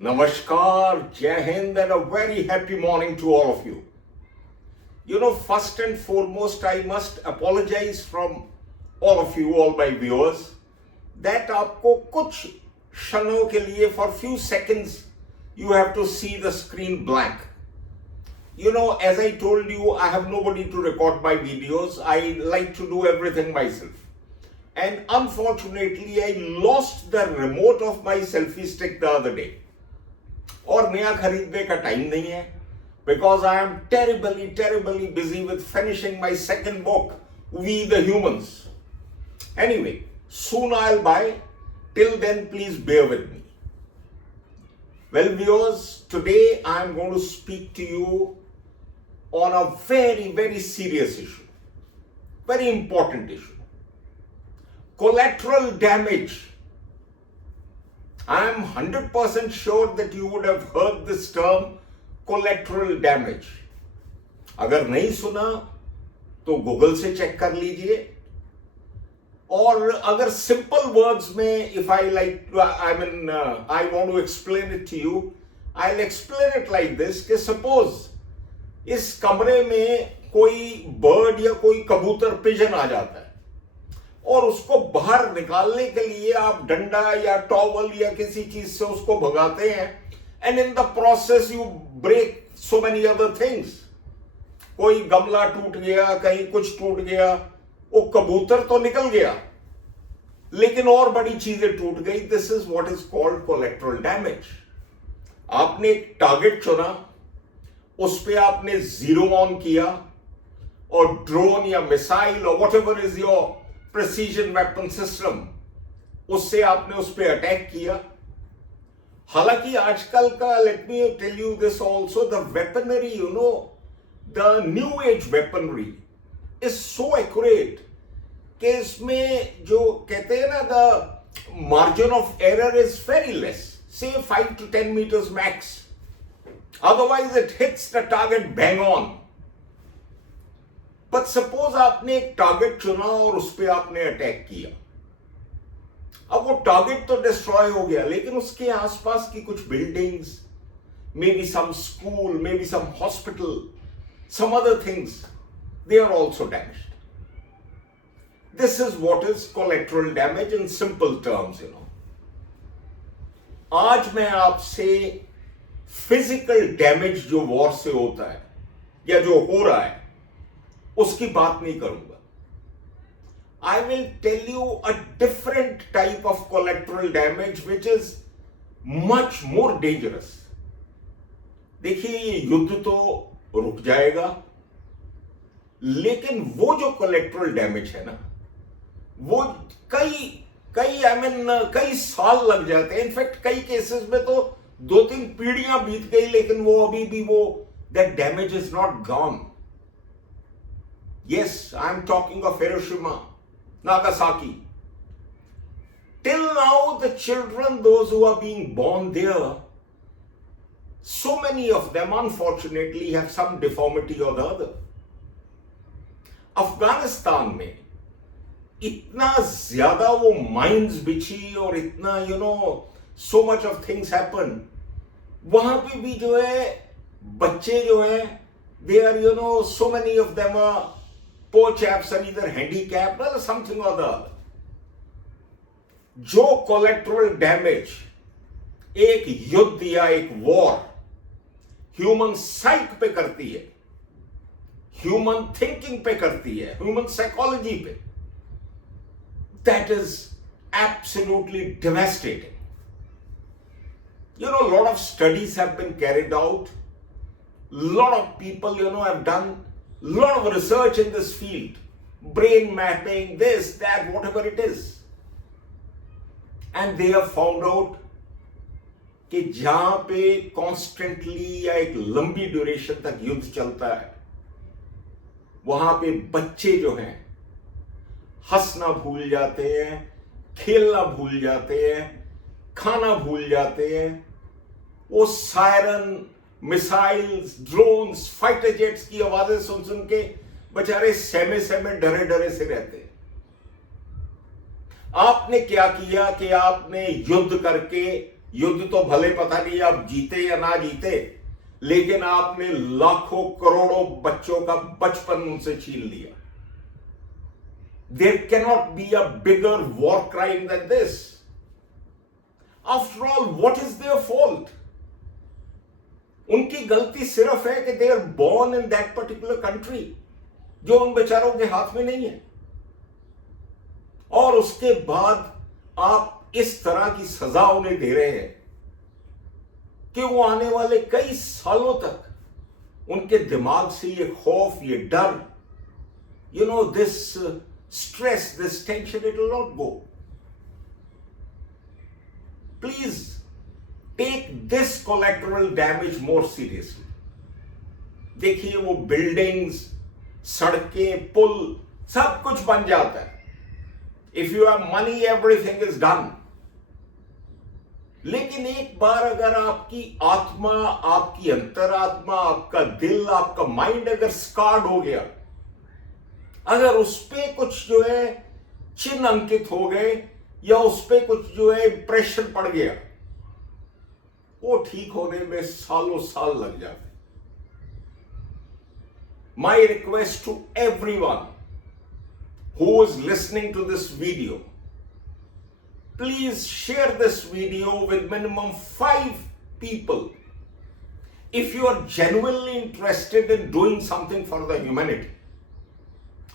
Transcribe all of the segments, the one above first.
Namaskar, Jai Hind, and a very happy morning to all of you. First and foremost, I must apologize from all of you, all my viewers, that आपको कुछ क्षणों के लिए for few seconds you have to see the screen blank. As I told you, I have nobody to record my videos. I like to do everything myself. And unfortunately, I lost the remote of my selfie stick the other day. और नया खरीदने का time नहीं है because I am terribly busy with finishing my second book, We the Humans. Anyway, soon I'll buy. Till then, please bear with me. Well, viewers, today I am going to speak to you on a very serious issue, very important issue. Collateral damage. I am 100% sure that you would have heard this term, collateral damage. अगर नहीं सुना तो Google से check कर लीजिए. और अगर simple words में, if I want to explain it to you, I'll explain it like this कि suppose इस कमरे में कोई bird या कोई कबूतर पिजन आ जाता है और उसको बाहर निकालने के लिए आप डंडा या टॉवल या किसी चीज से उसको भगाते हैं and in the process you break so many other things. कोई गमला टूट गया, कहीं कुछ टूट गया, वो कबूतर तो निकल गया लेकिन और बड़ी चीजें टूट गई. This is what is called collateral damage. आपने एक टारगेट चुना, उस पे आपने जीरो ऑन किया और ड्रोन या मिसाइल और whatever is your precision weapon system, उससे आपने उस पर अटैक किया. हालांकि आजकल का, let me tell you this also, the weaponry, the new age weaponry is so accurate कि इसमें जो कहते हैं ना, the margin of error is very less, say 5 to 10 meters max. Otherwise it hits the target bang on. But suppose आपने एक target चुना और उस पर आपने अटैक किया. अब वो टारगेट तो डिस्ट्रॉय हो गया लेकिन उसके आसपास की कुछ buildings, maybe some school, maybe some hospital, some other things, they are also damaged. This is what is collateral damage in simple terms. आज मैं आपसे फिजिकल डैमेज जो वॉर से होता है या जो हो रहा है उसकी बात नहीं करूंगा. I will tell you a different type of collateral damage which is much more dangerous. देखिए, ये युद्ध तो रुक जाएगा लेकिन वो जो कोलैटरल डैमेज है ना, वो कई साल लग जाते हैं. इनफैक्ट कई केसेस में तो 2-3 पीढ़ियां बीत गई लेकिन वो अभी भी that damage is not gone. Yes, I am talking of Hiroshima, Nagasaki. Till now, the children, those who are being born there, so many of them, unfortunately, have some deformity or the other. Afghanistan में इतना ज्यादा वो mines बिछी और इतना so much of things happen. वहां पे भी जो है बच्चे जो है, they are so many of them are poor chaps are either handicapped or something or the other. जो collateral damage एक युद्ध या एक वॉर ह्यूमन साइक पे करती है, ह्यूमन थिंकिंग पे करती है, ह्यूमन साइकोलॉजी पे, that is absolutely devastating. A lot of studies have been carried out. Lot of people, have done lot of research in this field, brain mapping, this, that, whatever it is, and they have found out कि जहां पे constantly या एक लंबी duration तक युद्ध चलता है, वहां पे बच्चे जो हैं हंसना भूल जाते हैं, खेलना भूल जाते हैं, खाना भूल जाते हैं. वो siren, missiles, drones, fighter jets की आवाजें सुन के बेचारे सहमे डरे से रहते हैं. आपने क्या किया कि आपने युद्ध करके युद्ध तो भले पता नहीं आप जीते या ना जीते, लेकिन आपने लाखों करोड़ों बच्चों का बचपन उनसे छीन लिया। There cannot be a bigger war crime than this. After all, what is their fault? उनकी गलती सिर्फ है कि they are born in that particular country, जो उन बेचारों के हाथ में नहीं है। और उसके बाद आप इस तरह की सजा उन्हें दे रहे हैं कि वो आने वाले कई सालों तक उनके दिमाग से ये खौफ, ये डर, this stress, this tension, it will not go. Please take this collateral damage more seriously. देखिए वो बिल्डिंग्स, सड़कें, पुल सब कुछ बन जाता है। If you have money, everything is done. लेकिन एक बार अगर आपकी आत्मा, आपकी अंतरात्मा, आपका दिल, आपका माइंड अगर स्कार्ड हो गया, अगर उस पे कुछ जो है चिन्ह अंकित हो गए या उस पे कुछ जो है इंप्रेशन पड़ गया, वो ठीक होने में सालों साल लग जाते। My request to everyone who is listening to this video, please share this video with minimum 5 people if you are genuinely interested in doing something for the humanity.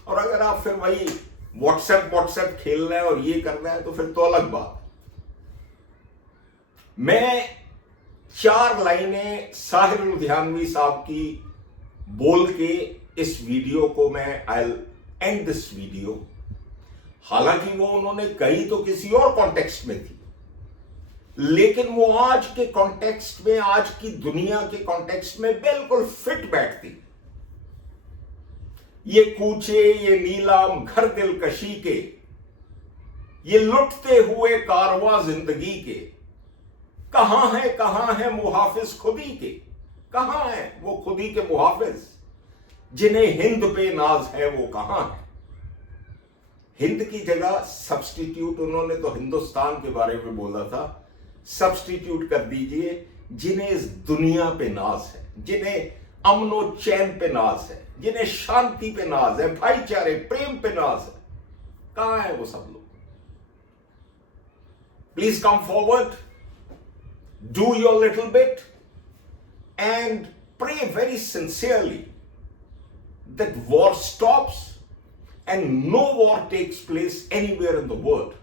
और अगर आप फिर वही व्हाट्सएप खेल रहे हैं और ये कर रहे हैं तो फिर तो अलग बात। मैं 4 लाइनें साहिर लुधियानवी साहब की बोल के इस वीडियो को मैं I will and this video. हालांकि वो उन्होंने कही तो किसी और कॉन्टेक्स्ट में थी, लेकिन वो आज के कॉन्टेक्स्ट में, आज की दुनिया के कॉन्टेक्स्ट में बिल्कुल फिट बैठती। ये कूचे, ये नीलाम घर दिलकशी के, ये लुटते हुए कारवां जिंदगी के, कहां है मुहाफिज खुदी के? कहां है वो खुदी के मुहाफिज जिन्हें हिंद पे नाज है? वो कहां है? हिंद की जगह सब्स्टिट्यूट, उन्होंने तो हिंदुस्तान के बारे में बोला था, सब्स्टिट्यूट कर दीजिए जिन्हें इस दुनिया पे नाज है, जिन्हें अमनो चैन पे नाज है, जिन्हें शांति पे नाज है, भाईचारे, प्रेम पे नाज है। कहां है वो सब लोग? Please come forward, do your little bit and pray very sincerely that war stops and no war takes place anywhere in the world,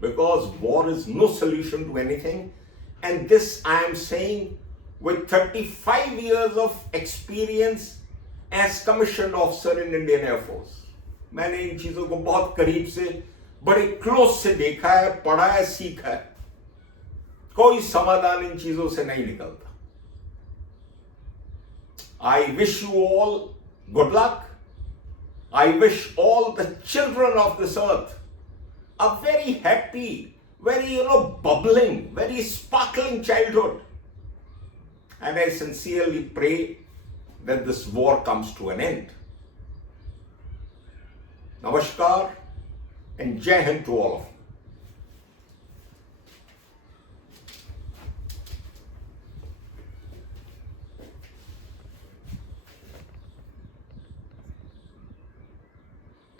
because war is no solution to anything. And this I am saying with 35 years of experience as commissioned officer in Indian Air Force. मैंने इन चीजों को बहुत करीब से, बड़े close से देखा है, पढ़ा है, सीखा है। कोई समाधान इन चीजों से नहीं निकलता। I wish you all good luck. I wish all the children of this earth a very happy, very, bubbling, very sparkling childhood. And I sincerely pray that this war comes to an end. Namaskar and Jai Hind to all of you.